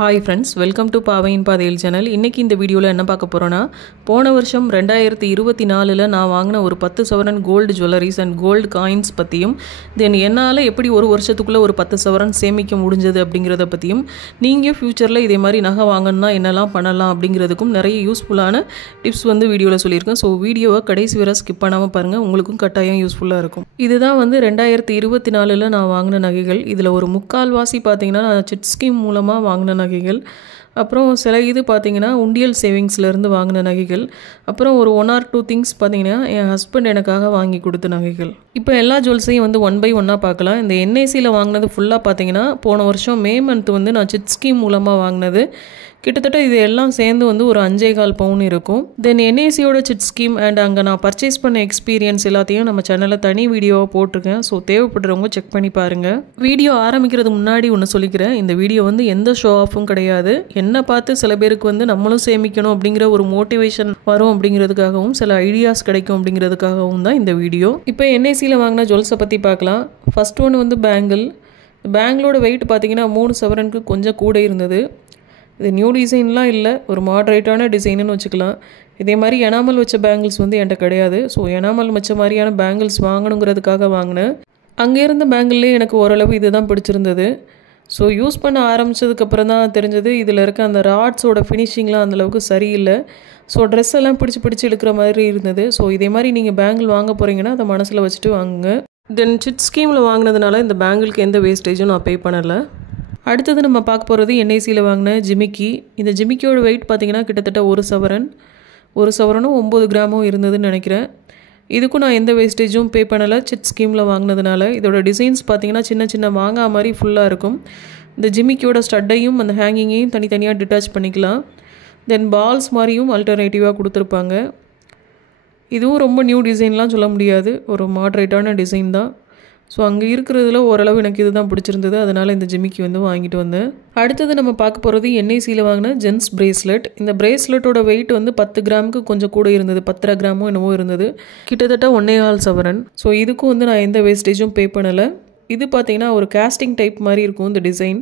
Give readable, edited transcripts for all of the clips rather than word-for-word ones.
Hi friends, welcome to பாவையின் பாதையில் channel. இன்னைக்கு இந்த வீடியோல என்ன பார்க்க போறோம்னா, போன வருஷம் 2024ல நான் வாங்கின ஒரு 10 சவரன் gold jewelleries and gold coins பத்தியும், தென் என்னால எப்படி ஒரு வருஷத்துக்குள்ள ஒரு 10 சவரன் சேமிக்க முடிஞ்சது அப்படிங்கறத பத்தியும், நீங்க ஃபியூச்சர்ல இதே மாதிரி நகை வாங்கணும்னா என்னலாம் பண்ணலாம் அப்படிங்கிறதுக்கும் நிறைய யூஸ்ஃபுல்லான டிப்ஸ் வந்து வீடியோல சொல்லியிருக்கேன். ஸோ வீடியோவை கடைசி வரை ஸ்கிப் பண்ணாம பாருங்க, உங்களுக்கும் கட்டாயம் யூஸ்ஃபுல்லா இருக்கும். இதுதான் வந்து 2024ல நான் வாங்கின நகைகள். இதுல ஒரு முக்கால்வாசி பார்த்தீங்கன்னா நான் சிட் ஸ்கீம் மூலமா வாங்கின நகைகள். அப்புறம் சில இது பார்த்தீங்கன்னா உண்டியல் சேவிங்ஸ்லேருந்து வாங்கின நகைகள். அப்புறம் ஒரு 1 or 2 திங்ஸ் பார்த்தீங்கன்னா என் ஹஸ்பண்ட் எனக்காக வாங்கி கொடுத்த நகைகள். இப்போ எல்லா ஜுவல்ஸையும் வந்து 1 by 1 பார்க்கலாம். இந்த என்ஐசியில் வாங்கினது ஃபுல்லாக பார்த்தீங்கன்னா போன வருஷம் மே மந்த் வந்து நான் சிட் ஸ்கீம் மூலமாக வாங்கினது. கிட்டத்தட்ட இது எல்லாம் சேர்ந்து வந்து ஒரு 5.25 பவுன் இருக்கும். தென் என்ஐசியோட சிட் ஸ்கீம் அண்ட் அங்கே நான் பர்ச்சேஸ் பண்ண எக்ஸ்பீரியன்ஸ் எல்லாத்தையும் நம்ம சேனலில் தனி வீடியோவாக போட்டிருக்கேன். ஸோ தேவைப்படுறவங்க செக் பண்ணி பாருங்கள். வீடியோ ஆரம்பிக்கிறது முன்னாடி ஒன்று சொல்லிக்கிறேன், இந்த வீடியோ வந்து எந்த ஷோ ஆஃபும் கிடையாது. என்ன பார்த்து சில பேருக்கு வந்து நம்மளும் சேமிக்கணும் அப்படிங்கிற ஒரு மோட்டிவேஷன் வரும் அப்படிங்கிறதுக்காகவும், சில ஐடியாஸ் கிடைக்கும் அப்படிங்கிறதுக்காகவும் தான் இந்த வீடியோ. இப்போ என்ஐசியில் வாங்கின ஜுவல்ஸை பற்றி பார்க்கலாம். ஃபர்ஸ்ட் ஒன்று வந்து பேங்கிளோட வெயிட் பார்த்தீங்கன்னா 3 சவரனுக்கு கொஞ்சம் கூட இருந்தது. இது நியூ டிசைன்லாம் இல்லை, ஒரு மாடரேட்டான டிசைனுன்னு வச்சுக்கலாம். இதே மாதிரி எனாமல் வச்ச பேங்கிள்ஸ் வந்து என்கிட்ட கிடையாது. ஸோ எனாமல் வச்ச மாதிரியான பேங்கிள்ஸ் வாங்கணுங்கிறதுக்காக வாங்கினேன். அங்கே இருந்த பேங்கிள்லேயே எனக்கு ஓரளவு இதுதான் பிடிச்சிருந்தது. ஸோ யூஸ் பண்ண ஆரம்பித்ததுக்கப்புறம் தான் தெரிஞ்சது இதில் இருக்க அந்த ராட்ஸோட ஃபினிஷிங்லாம் அந்தளவுக்கு சரியில்லை. ஸோ ட்ரெஸ் எல்லாம் பிடிச்சி இழுக்கிற மாதிரி இருந்தது. ஸோ இதே மாதிரி நீங்கள் பேங்கிள் வாங்க போகிறீங்கன்னா அதை மனசில் வச்சுட்டு வாங்குங்க. தென் சிட் ஸ்கீமில் வாங்கினதுனால இந்த பேங்கிளுக்கு எந்த வேஸ்டேஜும் நான் பே பண்ணலை. அடுத்தது நம்ம பார்க்க போகிறது என்ஐசியில் வாங்கின ஜிமிக்கி. இந்த ஜிமிக்கியோட வெயிட் பார்த்திங்கன்னா கிட்டத்தட்ட 1 சவரனும் 9 கிராமும் இருந்ததுன்னு நினைக்கிறேன். இதுக்கும் நான் எந்த வேஸ்டேஜும் பே பண்ணலை சிட் ஸ்கீமில் வாங்கினதுனால. இதோட டிசைன்ஸ் பார்த்திங்கன்னா சின்ன மாங்காய் மாதிரி ஃபுல்லாக இருக்கும். இந்த ஜிமிக்கியோட ஸ்டட்டையும் அந்த ஹேங்கிங்கையும் தனித்தனியாக டிட்டாச் பண்ணிக்கலாம். தென் பால்ஸ் மாதிரியும் ஆல்டர்னேட்டிவாக கொடுத்துருப்பாங்க. இதுவும் ரொம்ப நியூ டிசைன்லாம் சொல்ல முடியாது, ஒரு மாடரேட்டான டிசைன் தான். ஸோ அங்கே இருக்கிறதுல ஓரளவு எனக்கு இது தான் பிடிச்சிருந்தது, அதனால் இந்த ஜிமிக்கி வந்து வாங்கிட்டு வந்தேன். அடுத்தது நம்ம பார்க்க போகிறது என்ஐசியில் வாங்கின ஜென்ஸ் பிரேஸ்லெட். இந்த பிரேஸ்லெட்டோட வெயிட் வந்து 10 கிராமுக்கு கொஞ்சம் கூட இருந்தது, 10.5 கிராமோ என்னவோ இருந்தது. கிட்டத்தட்ட 1.25 சவரன். ஸோ இதுக்கும் வந்து நான் எந்த வேஸ்டேஜும் பே பண்ணலை. இது பார்த்திங்கன்னா ஒரு கேஸ்டிங் டைப் மாதிரி இருக்கும் இந்த டிசைன்.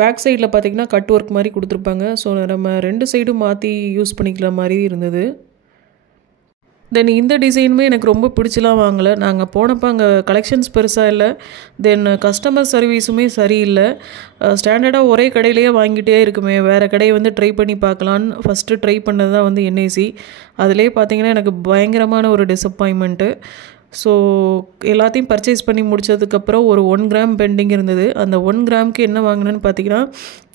பேக் சைடில் பார்த்திங்கன்னா கட் ஒர்க் மாதிரி கொடுத்துருப்பாங்க. ஸோ நம்ம 2 சைடும் மாற்றி யூஸ் பண்ணிக்கிற மாதிரி இருந்தது. தென் இந்த டிசைனுமே எனக்கு ரொம்ப பிடிச்சலாம் வாங்கலை. நாங்கள் போனப்போ அங்கே கலெக்ஷன்ஸ் பெருசாக இல்லை. தென் கஸ்டமர் சர்வீஸுமே சரியில்லை. ஸ்டாண்டர்டாக ஒரே கடையிலேயே வாங்கிட்டே இருக்குமே, வேறு கடையை வந்து ட்ரை பண்ணி பார்க்கலான்னு ஃபஸ்ட்டு ட்ரை பண்ணது தான் வந்து என்ஐசி. அதிலே பார்த்திங்கன்னா எனக்கு பயங்கரமான ஒரு டிசப்பாயின்மெண்ட்டு. ஸோ எல்லாத்தையும் பர்ச்சேஸ் பண்ணி முடித்ததுக்கப்புறம் ஒரு 1 கிராம் பெண்டிங் இருந்தது. அந்த 1 கிராமுக்கு என்ன வாங்கினேன்னு பார்த்தீங்கன்னா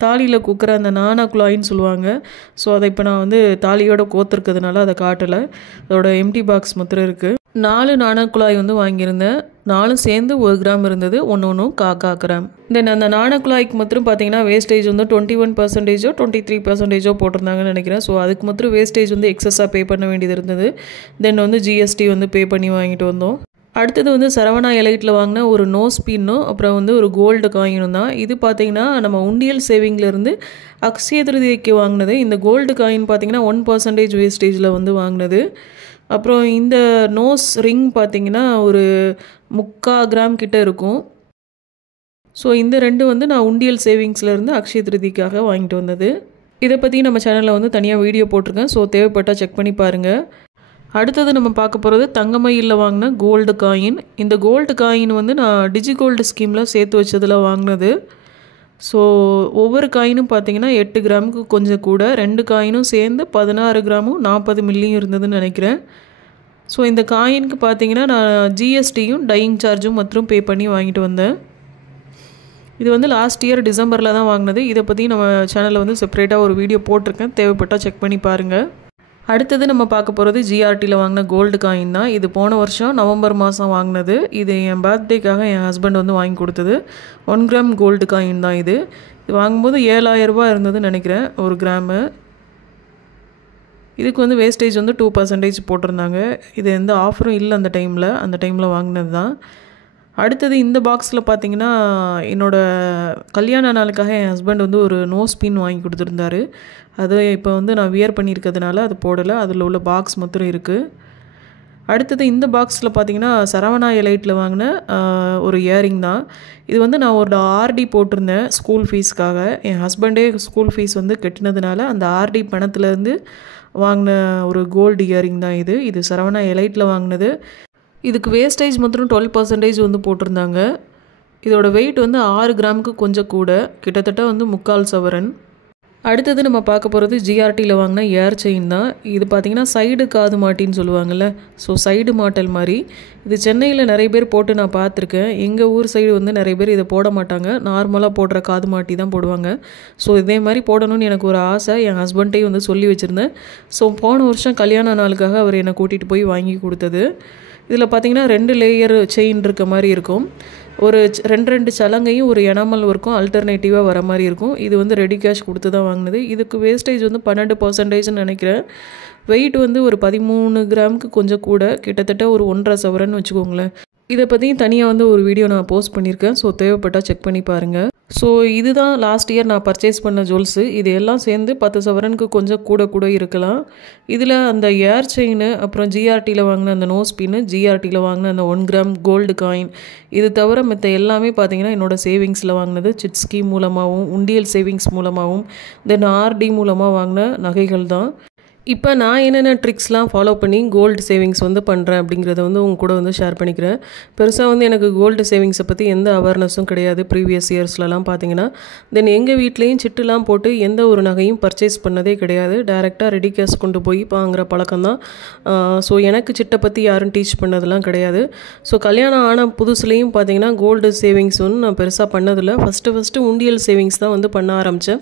தாலியில் குக்கிற அந்த நானா குழாயின்னு சொல்லுவாங்க. ஸோ அதை இப்போ நான் வந்து தாலியோட கோத்துருக்கிறதுனால அதை காட்டலை. அதோட எம்டி பாக்ஸ் மாத்திரம் இருக்குது. 4 நானா குழாய் வந்து வாங்கியிருந்தேன். 4 சேர்ந்து 1 கிராம் இருந்தது, ஒன்றும் காக்கா கிராம். தென் அந்த நானா குழாய்க்கு மாத்திரம் பார்த்தீங்கன்னா வேஸ்டேஜ் வந்து 21%, 23% போட்டிருந்தாங்கன்னு நினைக்கிறேன். ஸோ அதுக்கு மாத்திரம் வேஸ்டேஜ் வந்து எக்ஸஸாக பே பண்ண வேண்டியது இருந்தது. தென் வந்து ஜிஎஸ்டி வந்து பே பண்ணி வாங்கிட்டு வந்தோம். அடுத்தது வந்து சரவணா எலைட்டில் வாங்கின ஒரு நோஸ் பின்னும் அப்புறம் வந்து ஒரு கோல்டு காயினும் தான். இது பார்த்திங்கன்னா நம்ம உண்டியல் சேவிங்லேருந்து அக்ஷய திருதிக்கு வாங்கினது. இந்த கோல்டு காயின் பார்த்திங்கன்னா 1% வேஸ்டேஜில் வந்து வாங்கினது. அப்புறம் இந்த நோஸ் ரிங் பார்த்திங்கன்னா ஒரு 3/4 கிராம் கிட்ட இருக்கும். ஸோ இந்த 2 வந்து நான் உண்டியல் சேவிங்ஸ்லேருந்து அக்ஷய திருதிக்காக வாங்கிட்டு வந்தது. இதை பற்றி நம்ம சேனலில் வந்து தனியாக வீடியோ போட்டிருக்கேன். ஸோ தேவைப்பட்டால் செக் பண்ணி பாருங்கள். அடுத்தது நம்ம பார்க்க போகிறது தங்கமயிலில் வாங்கின கோல்டு காயின். இந்த கோல்டு காயின் வந்து நான் டிஜி கோல்டு ஸ்கீமில் சேர்த்து வச்சதில் வாங்கினது. ஸோ ஒவ்வொரு காயினும் பார்த்திங்கன்னா 8 கிராமுக்கு கொஞ்சம் கூட, 2 காயினும் சேர்ந்து 16 கிராமும் 40 மில்லியும் இருந்ததுன்னு நினைக்கிறேன். ஸோ இந்த காயினுக்கு பார்த்திங்கன்னா நான் ஜிஎஸ்டியும் டையிங் சார்ஜும் மற்றும் பே பண்ணி வாங்கிட்டு வந்தேன். இது வந்து லாஸ்ட் இயர் டிசம்பரில் தான் வாங்கினது. இதை பற்றி நம்ம சேனலில் வந்து செப்பரேட்டாக ஒரு வீடியோ போட்டிருக்கேன், தேவைப்பட்டால் செக் பண்ணி பாருங்கள். அடுத்தது நம்ம பார்க்க போகிறது ஜிஆர்டியில் வாங்கின கோல்டு காயின் தான். இது போன வருஷம் நவம்பர் மாதம் வாங்கினது. இது என் பர்த்டேக்காக என் ஹஸ்பண்ட் வந்து வாங்கி கொடுத்தது. 1 கிராம் கோல்டு காயின் தான் இது. இது வாங்கும்போது 7,000 ரூபா இருந்ததுன்னு நினைக்கிறேன் 1 கிராமு. இதுக்கு வந்து வேஸ்டேஜ் வந்து 2% போட்டிருந்தாங்க. இது எந்த ஆஃபரும் இல்லை அந்த டைமில் வாங்கினது தான். அடுத்தது இந்த பாக்ஸில் பார்த்திங்கன்னா என்னோடய கல்யாண நாளுக்காக என் ஹஸ்பண்ட் வந்து ஒரு நோஸ் பின் வாங்கி கொடுத்துருந்தாரு. அது இப்போ வந்து நான் வியர் பண்ணியிருக்கிறதுனால அது போடலை, அதில் உள்ள பாக்ஸ் மாத்திரம் இருக்குது. அடுத்தது இந்த பாக்ஸில் பார்த்தீங்கன்னா சரவணா எலைட்டில் வாங்கின ஒரு இயரிங் தான். இது வந்து நான் ஒரு ஆர்டி போட்டிருந்தேன் ஸ்கூல் ஃபீஸ்க்காக. என் ஹஸ்பண்டே ஸ்கூல் ஃபீஸ் வந்து கட்டினதுனால அந்த ஆர்டி பணத்துலேருந்து வாங்கின ஒரு கோல்டு இயரிங் தான் இது. இது சரவணா எலைட்டில் வாங்கினது. இதுக்கு வேஸ்டேஜ் மாத்திரம் 12% வந்து போட்டிருந்தாங்க. இதோட வெயிட் வந்து 6 கிராமுக்கு கொஞ்சம் கூட, கிட்டத்தட்ட வந்து 3/4 சவரன். அடுத்தது நம்ம பார்க்க போகிறது ஜிஆர்டியில் வாங்கின ஏர் செயின் தான். இது பார்த்திங்கன்னா சைடு காது மாட்டின்னு சொல்லுவாங்கள்ல, ஸோ சைடு மாட்டல் மாதிரி. இது சென்னையில் நிறைய பேர் போட்டு நான் பார்த்துருக்கேன். எங்கள் ஊர் சைடு வந்து நிறைய பேர் இதை போட மாட்டாங்க, நார்மலாக போடுற காது மாட்டி தான் போடுவாங்க. ஸோ இதே மாதிரி போடணும்னு எனக்கு ஒரு ஆசை. என் ஹஸ்பண்டையும் வந்து சொல்லி வச்சுருந்தேன். ஸோ போன வருஷம் கல்யாண நாளுக்காக அவர் என்னை கூட்டிகிட்டு போய் வாங்கி கொடுத்தது. இதில் பார்த்திங்கன்னா 2 லேயர் செயின் இருக்க மாதிரி இருக்கும். ஒரு 2 சலங்கையும் ஒரு எனாமல் ஒர்க்கும் அல்டர்னேட்டிவாக வர மாதிரி இருக்கும். இது வந்து ரெடி கேஷ் கொடுத்து தான் வாங்கினது. இதுக்கு வேஸ்டேஜ் வந்து 12% நினைக்கிறேன். வெயிட் வந்து ஒரு 13 கிராமுக்கு கொஞ்சம் கூட, கிட்டத்தட்ட ஒரு 1.5 சவரன்னு வச்சுக்கோங்களேன். இதை பற்றியும் தனியாக வந்து ஒரு வீடியோ நான் போஸ்ட் பண்ணியிருக்கேன். ஸோ தேவைப்பட்டால் செக் பண்ணி பாருங்கள். ஸோ இதுதான் லாஸ்ட் இயர் நான் பர்ச்சேஸ் பண்ண ஜுவல்ஸு. இது எல்லாம் சேர்ந்து 10 சவரனுக்கு கொஞ்சம் கூட இருக்கலாம். இதில் அந்த ஏர் செயின், அப்புறம் ஜிஆர்டியில் வாங்கின அந்த நோஸ் பின்னு, ஜிஆர்டியில் வாங்கின அந்த 1 கிராம் கோல்டு காயின், இது தவிர மற்ற எல்லாமே பார்த்திங்கன்னா என்னோடய சேவிங்ஸில் வாங்கினது. சிட் ஸ்கீம் மூலமாகவும், உண்டியல் சேவிங்ஸ் மூலமாகவும், தென் ஆர்டி மூலமாக வாங்கின நகைகள் தான். இப்போ நான் என்னென்ன ட்ரிக்ஸ்லாம் ஃபாலோ பண்ணி கோல்டு சேவிங்ஸ் வந்து பண்ணுறேன் அப்படிங்கிறத வந்து உங்க கூட வந்து ஷேர் பண்ணிக்கிறேன். பெருசாக வந்து எனக்கு கோல்டு சேவிங்ஸை பற்றி எந்த அவேர்னஸும் கிடையாது ப்ரீவியஸ் இயர்ஸ்லலாம் பார்த்தீங்கன்னா. தென் எங்கள் வீட்லேயும் சிட்டுலாம் போட்டு எந்த ஒரு நகையும் பர்ச்சேஸ் பண்ணதே கிடையாது. டைரெக்டாக ரெடி கேஷ் கொண்டு போய் வாங்குகிற பழக்கம்தான். ஸோ எனக்கு சிட்டை பற்றி யாரும் டீச் பண்ணதெல்லாம் கிடையாது. ஸோ கல்யாணம் ஆன புதுசுலேயும் பார்த்தீங்கன்னா கோல்டு சேவிங்ஸ் வந்து நான் பெருசாக பண்ணதில்லை. ஃபஸ்ட்டு உண்டியல் சேவிங்ஸ் தான் வந்து பண்ண ஆரம்பித்தேன்.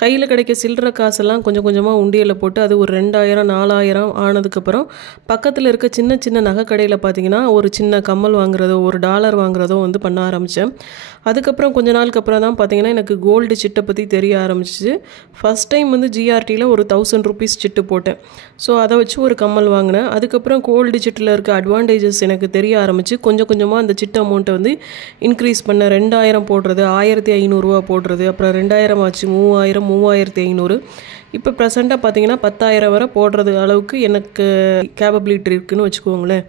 கையில் கிடைக்க சில்லற காசெல்லாம் கொஞ்சம் கொஞ்சமாக உண்டியலில் போட்டு அது ஒரு 2000 4000 ஆனதுக்கப்புறம் பக்கத்தில் இருக்க சின்ன சின்ன நகை கடையில் பார்த்தீங்கன்னா ஒரு சின்ன கம்மல் வாங்குறதோ $1 வாங்குறதோ வந்து பண்ண ஆரம்பித்தேன். அதுக்கப்புறம் கொஞ்ச நாளுக்கு அப்புறம் தான் பார்த்தீங்கன்னா எனக்கு கோல்டு சிட்டை பற்றி தெரிய ஆரம்பிச்சிச்சு. ஃபஸ்ட் டைம் வந்து ஜிஆர்டியில் ஒரு 1000 rupees சிட்டு போட்டேன். ஸோ அதை வச்சு ஒரு கம்மல் வாங்கினேன். அதுக்கப்புறம் கோல்டு சிட்டில் இருக்க அட்வான்டேஜஸ் எனக்கு தெரிய ஆரம்பிச்சு கொஞ்சம் கொஞ்சமாக அந்த சிட்டு அமௌண்ட்டை வந்து இன்க்ரீஸ் பண்ண 2000 போடுறது, 1500 போடுறது, அப்புறம் 2000 ஆச்சு, 3000, 3500. இப்போ ப்ரெசண்ட்டாக பார்த்தீங்கன்னா 10,000 வரை போடுறது அளவுக்கு எனக்கு கேப்பபிலிட்டி இருக்குதுன்னு வச்சுக்கோங்களேன்.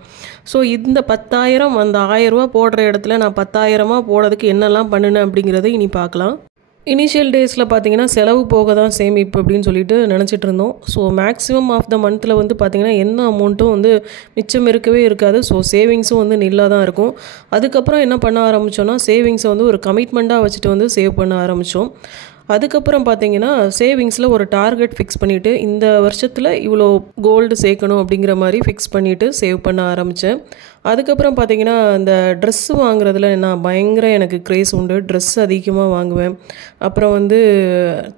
ஸோ இந்த 10,000 அந்த 1000 ரூபா போடுற இடத்துல நான் 10,000 போடுறதுக்கு என்னெல்லாம் பண்ணினேன் அப்படிங்கிறத இனி பார்க்கலாம். இனிஷியல் டேஸில் பார்த்தீங்கன்னா செலவு போக தான் சேமிப்பு அப்படின்னு சொல்லிட்டு நினச்சிட்டு இருந்தோம். ஸோ மேக்ஸிமம் ஆஃப் த மந்த்தில் வந்து பார்த்திங்கன்னா என்ன அமௌண்ட்டும் வந்து மிச்சம் இருக்கவே இருக்காது. ஸோ சேவிங்ஸும் வந்து நில்லாக தான் இருக்கும். அதுக்கப்புறம் என்ன பண்ண ஆரம்பித்தோன்னா சேவிங்ஸை வந்து ஒரு கமிட்மெண்ட்டாக வச்சுட்டு வந்து சேவ் பண்ண ஆரம்பித்தோம். அதுக்கப்புறம் பார்த்தீங்கன்னா சேவிங்ஸில் ஒரு டார்கெட் ஃபிக்ஸ் பண்ணிவிட்டு இந்த வருஷத்தில் இவ்வளோ கோல்டு சேர்க்கணும் அப்படிங்கிற மாதிரி ஃபிக்ஸ் பண்ணிவிட்டு சேவ் பண்ண ஆரம்பித்தேன். அதுக்கப்புறம் பார்த்தீங்கன்னா இந்த ட்ரெஸ்ஸு வாங்குறதுல நான் பயங்கர எனக்கு க்ரேஸ் உண்டு. ட்ரெஸ் அதிகமாக வாங்குவேன். அப்புறம் வந்து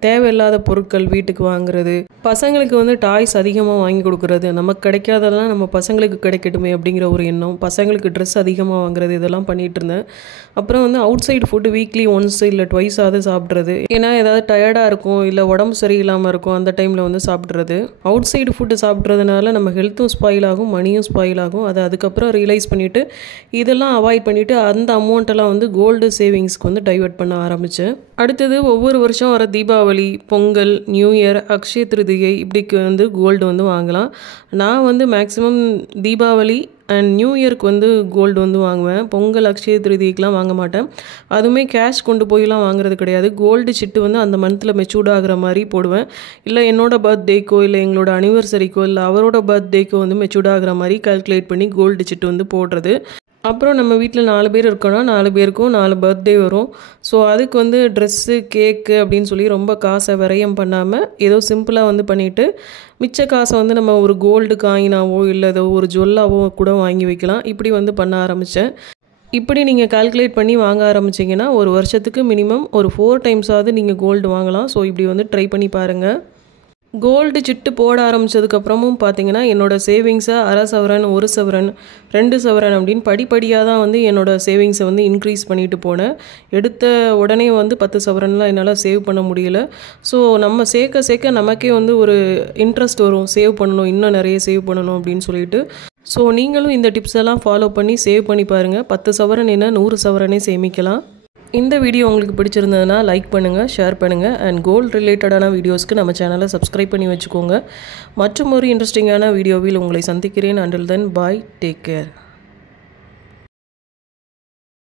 தேவையில்லாத பொருட்கள் வீட்டுக்கு வாங்குறது, பசங்களுக்கு வந்து டாய்ஸ் அதிகமாக வாங்கி கொடுக்குறது, நமக்கு கிடைக்காததெல்லாம் நம்ம பசங்களுக்கு கிடைக்கட்டுமே அப்படிங்கிற ஒரு எண்ணம், பசங்களுக்கு ட்ரெஸ் அதிகமாக வாங்குறது, இதெல்லாம் பண்ணிகிட்டு இருந்தேன். அப்புறம் வந்து out side food weekly once இல்லை ட்வைஸாவது சாப்பிட்றது. ஏன்னா ஏதாவது டயர்டாக இருக்கும், இல்லை உடம்பு சரியில்லாமல் இருக்கும், அந்த டைமில் வந்து சாப்பிட்றது. அவுட் சைடு ஃபுட்டு சாப்பிட்றதுனால நம்ம ஹெல்த்தும் ஸ்பாயில் ஆகும், மணியும் ஸ்பாயில் ஆகும். அது அதுக்கப்புறம் ரியலைஸ் பண்ணிவிட்டு இதெல்லாம் அவாய்ட் பண்ணிவிட்டு அந்த அமௌண்ட்டெல்லாம் வந்து கோல்டு சேவிங்ஸ்க்கு வந்து டைவர்ட் பண்ண ஆரம்பித்தேன். அடுத்தது ஒவ்வொரு வருஷம் வர தீபாவளி, பொங்கல், நியூ இயர், அக்ஷய திருதிகை இப்படிக்கு வந்து கோல்டு வந்து வாங்கலாம். நான் வந்து மேக்ஸிமம் தீபாவளி அண்ட் நியூ இயர்க்கு வந்து கோல்டு வந்து வாங்குவேன். பொங்கல், அக்ஷய திருதிக்கெலாம் வாங்க மாட்டேன். அதுவுமே கேஷ் கொண்டு போயெலாம் வாங்குறது கிடையாது. கோல்டு சிட்டு வந்து அந்த மந்தில் மெச்சூர்ட் ஆகிற மாதிரி போடுவேன். இல்லை என்னோட பர்த்டேக்கோ இல்லை எங்களோட அனிவர்சரிக்கோ இல்லை அவரோட பர்த்டேக்கோ வந்து மெச்சூர்ட் ஆகிற மாதிரி கால்குலேட் பண்ணி கோல்டு சிட்டு வந்து போடுறது. அப்புறம் நம்ம வீட்டில் 4 பேர் இருக்கோன்னா 4 பேருக்கும் 4 பர்த்டே வரும். ஸோ அதுக்கு வந்து ட்ரெஸ்ஸு, கேக்கு அப்படின்னு சொல்லி ரொம்ப காசை விரயம் பண்ணாமல் ஏதோ சிம்பிளாக வந்து பண்ணிவிட்டு மிச்ச காசை வந்து நம்ம ஒரு கோல்டு காயினாவோ இல்லை ஏதோ ஒரு ஜுவல்லாவோ கூட வாங்கி வைக்கலாம். இப்படி வந்து பண்ண ஆரம்பித்தேன். இப்படி நீங்கள் கால்குலேட் பண்ணி வாங்க ஆரம்பிச்சிங்கன்னா ஒரு வருஷத்துக்கு மினிமம் ஒரு 4 டைம்ஸாவது நீங்கள் கோல்டு வாங்கலாம். ஸோ இப்படி வந்து ட்ரை பண்ணி பாருங்கள். கோல்டு சிட்டு போட ஆரம்பித்ததுக்கப்புறமும் பார்த்தீங்கன்னா என்னோடய சேவிங்ஸை 1/2 சவரன், 1 சவரன், 2 சவரன் அப்படின்னு படிப்படியாக தான் வந்து என்னோடய சேவிங்ஸை வந்து இன்க்ரீஸ் பண்ணிட்டு போனேன். எடுத்த உடனே வந்து 10 சவரன்லாம் என்னால் சேவ் பண்ண முடியல. ஸோ நம்ம சேர்க்க சேர்க்க நமக்கே வந்து ஒரு இன்ட்ரெஸ்ட் வரும், சேவ் பண்ணணும், இன்னும் நிறைய சேவ் பண்ணணும் அப்படின்னு சொல்லிட்டு. ஸோ நீங்களும் இந்த டிப்ஸ் எல்லாம் ஃபாலோ பண்ணி சேவ் பண்ணி பாருங்கள். 10 சவரன் என்ன 100 சவரனே சேமிக்கலாம். இந்த வீடியோ உங்களுக்கு பிடிச்சிருந்ததுன்னா லைக் பண்ணுங்கள், ஷேர் பண்ணுங்கள் அண்ட் கோல்டு ரிலேட்டடான வீடியோஸ்க்கு நம்ம சேனலை சப்ஸ்கிரைப் பண்ணி வச்சுக்கோங்க. மற்றும் ஒரு இன்ட்ரெஸ்டிங்கான வீடியோவில் உங்களை சந்திக்கிறேன். until then bye, take care.